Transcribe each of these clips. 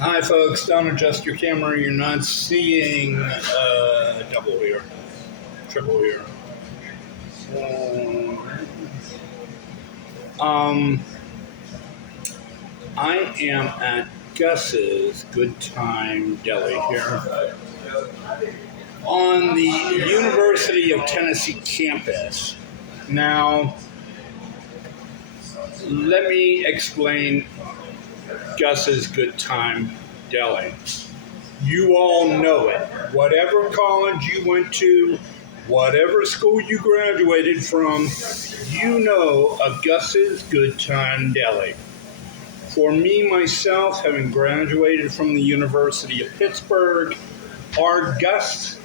Hi folks, don't adjust your camera, you're not seeing double here, triple here. Um, I am at Gus's Good Time Deli here on the University of Tennessee campus. Now, let me explain Gus's Good Time Deli. You all know it. Whatever college you went to, whatever school you graduated from, you know of Gus's Good Time Deli. For me, myself, having graduated from the University of Pittsburgh, our Gus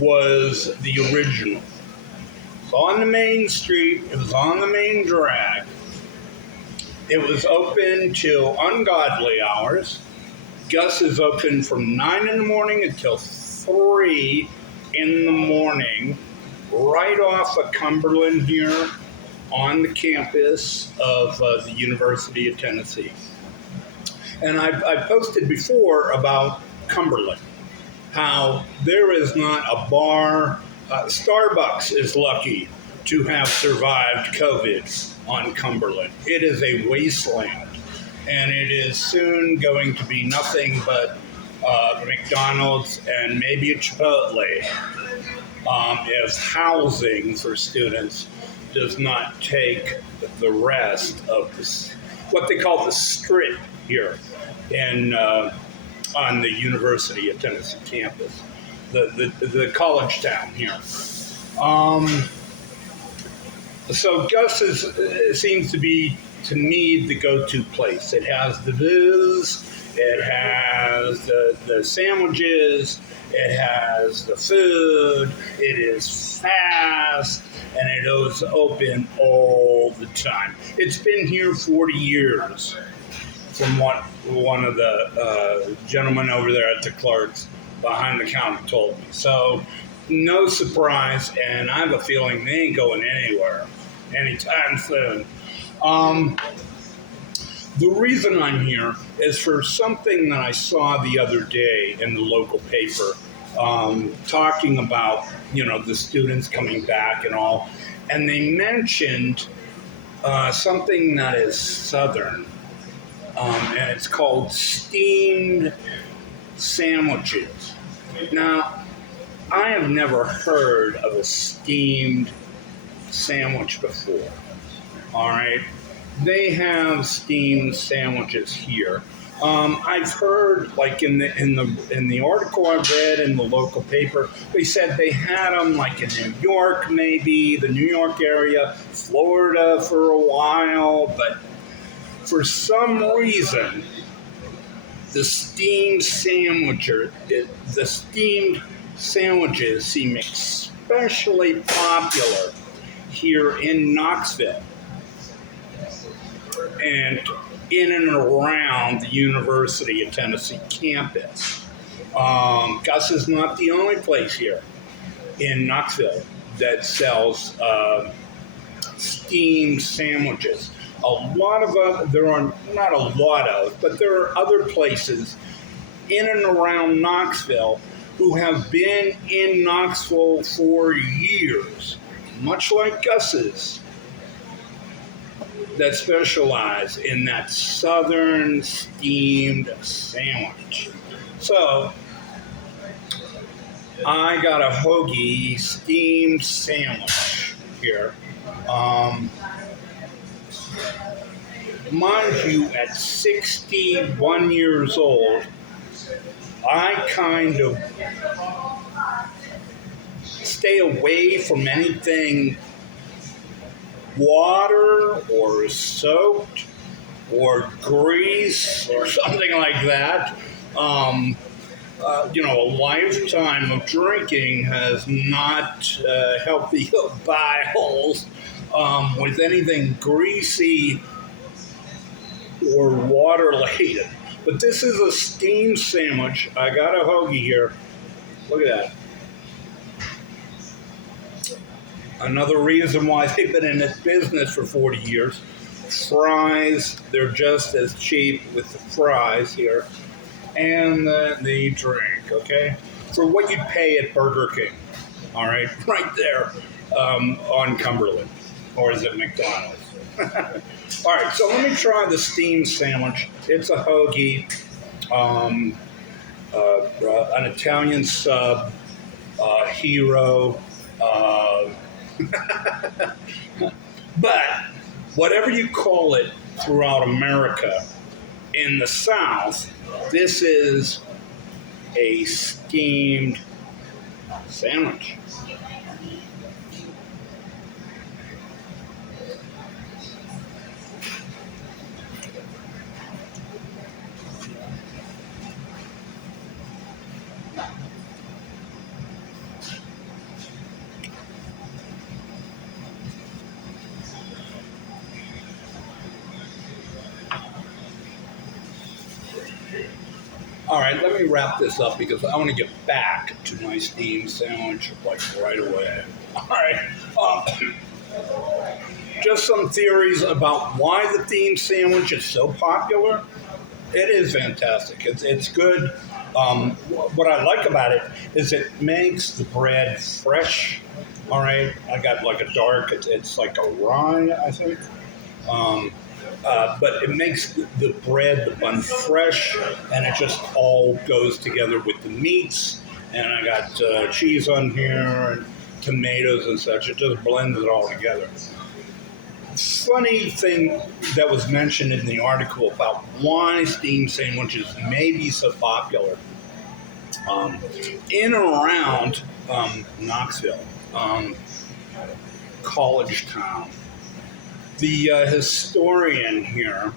was the original. It was on the main street, it was on the main drag. It was open till ungodly hours. Gus is open from 9 in the morning until 3 in the morning, right off of Cumberland here on the campus of the University of Tennessee. And I've posted before about Cumberland, how there is not a bar. Starbucks is lucky to have survived COVID on Cumberland. It is a wasteland, and it is soon going to be nothing but McDonald's and maybe a Chipotle if housing for students does not take the rest of this, what they call the strip here on the University of Tennessee campus, the college town here. So Gus seems to be, to me, the go-to place. It has the booze, it has the sandwiches, it has the food, it is fast, and it is open all the time. It's been here 40 years, from what one of the gentlemen over there at the clerks behind the counter told me. So no surprise, and I have a feeling they ain't going anywhere anytime soon. The reason I'm here is for something that I saw the other day in the local paper, talking about, the students coming back and all, and they mentioned something that is Southern, and it's called steamed sandwiches. Now, I have never heard of a steamed sandwich before. All right, they have steamed sandwiches here. I've heard, like in the article I read in the local paper, they said they had them like in New York, maybe the New York area, Florida for a while, but for some reason, the steamed sandwiches seem especially popular here in Knoxville and in and around the University of Tennessee campus. Gus is not the only place here in Knoxville that sells steamed sandwiches. There are not a lot of, but there are other places in and around Knoxville who have been in Knoxville for years, much like Gus's, that specialize in that Southern steamed sandwich. So I got a hoagie steamed sandwich here. Mind you, at 61 years old, I kind of stay away from anything water or soaked or grease or something like that. A lifetime of drinking has not helped the bowels with anything greasy or water-laden. But this is a steamed sandwich. I got a hoagie here. Look at that. Another reason why they've been in this business for 40 years. Fries, they're just as cheap with the fries here. And the drink, okay? For what you pay at Burger King, all right? Right there on Cumberland. Or is it McDonald's? All right, so let me try the steamed sandwich. It's a hoagie, an Italian sub, hero. Uh, but whatever you call it throughout America, in the South, this is a steamed sandwich. All right, let me wrap this up because I want to get back to my steamed sandwich like right away. All right, just some theories about why the steamed sandwich is so popular. It is fantastic. It's good. What I like about it is it makes the bread fresh. All right, I got like a dark. It's like a rye, I think. Um, but it makes the bread, the bun fresh, and it just all goes together with the meats. And I got cheese on here and tomatoes and such. It just blends it all together. Funny thing that was mentioned in the article about why steamed sandwiches may be so popular. In and around Knoxville, college town, the historian here,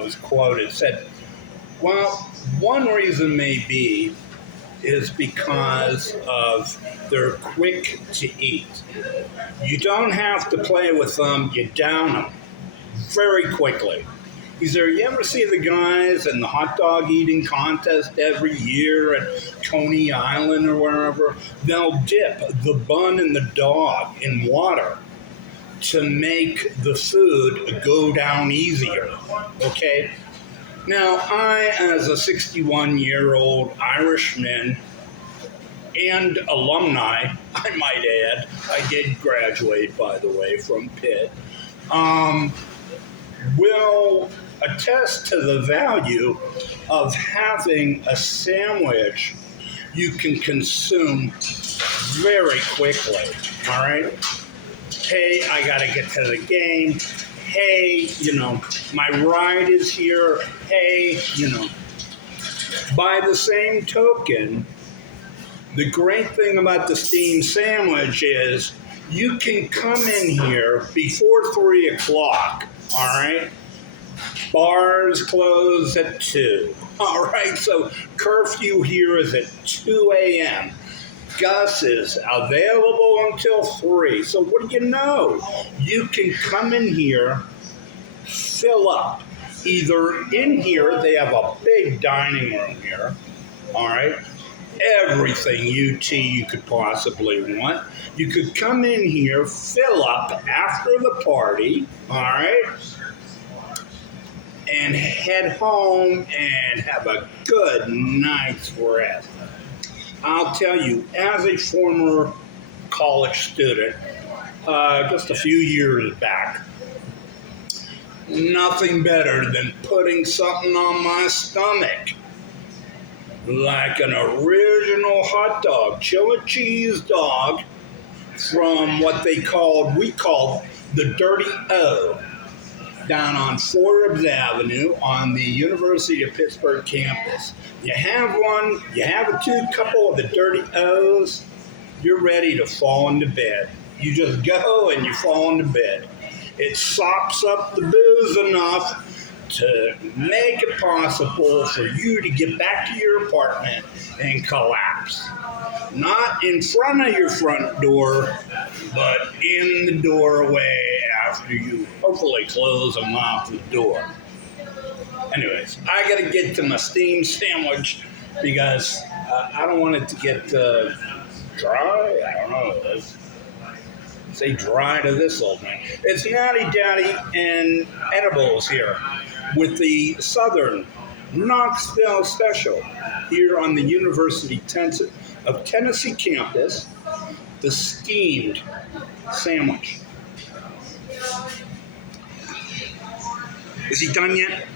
was quoted, said, well, one reason may be is because of they're quick to eat. You don't have to play with them, you down them very quickly. He said, you ever see the guys in the hot dog eating contest every year at Coney Island or wherever? They'll dip the bun and the dog in water to make the food go down easier, okay? Now, I, as a 61-year-old Irishman and alumni, I might add, I did graduate, by the way, from Pitt, will attest to the value of having a sandwich you can consume very quickly, all right? Hey, I got to get to the game. Hey, my ride is here. Hey, By the same token, the great thing about the steamed sandwich is you can come in here before 3 o'clock, all right? Bars close at 2. All right, so curfew here is at 2 a.m. Gus is available until 3. So what do you know? You can come in here, fill up. Either in here, they have a big dining room here, all right? Everything UT you could possibly want. You could come in here, fill up after the party, all right? And head home and have a good night's rest. I'll tell you, as a former college student, just a few years back, nothing better than putting something on my stomach, like an original hot dog, chili cheese dog, from what we called the Dirty O, down on Forbes Avenue on the University of Pittsburgh campus. You have one, you have a couple of the Dirty O's, you're ready to fall into bed. You just go and you fall into bed. It sops up the booze enough to make it possible for you to get back to your apartment and collapse. Not in front of your front door, but in the doorway after you hopefully close them off the door. Anyways, I got to get to my steamed sandwich because I don't want it to get dry. I don't know. Say dry to this old man. It's Natty Daddy and Edibles here with the Southern Knoxville special here on the University of Tennessee campus, the steamed sandwich. Is he done yet?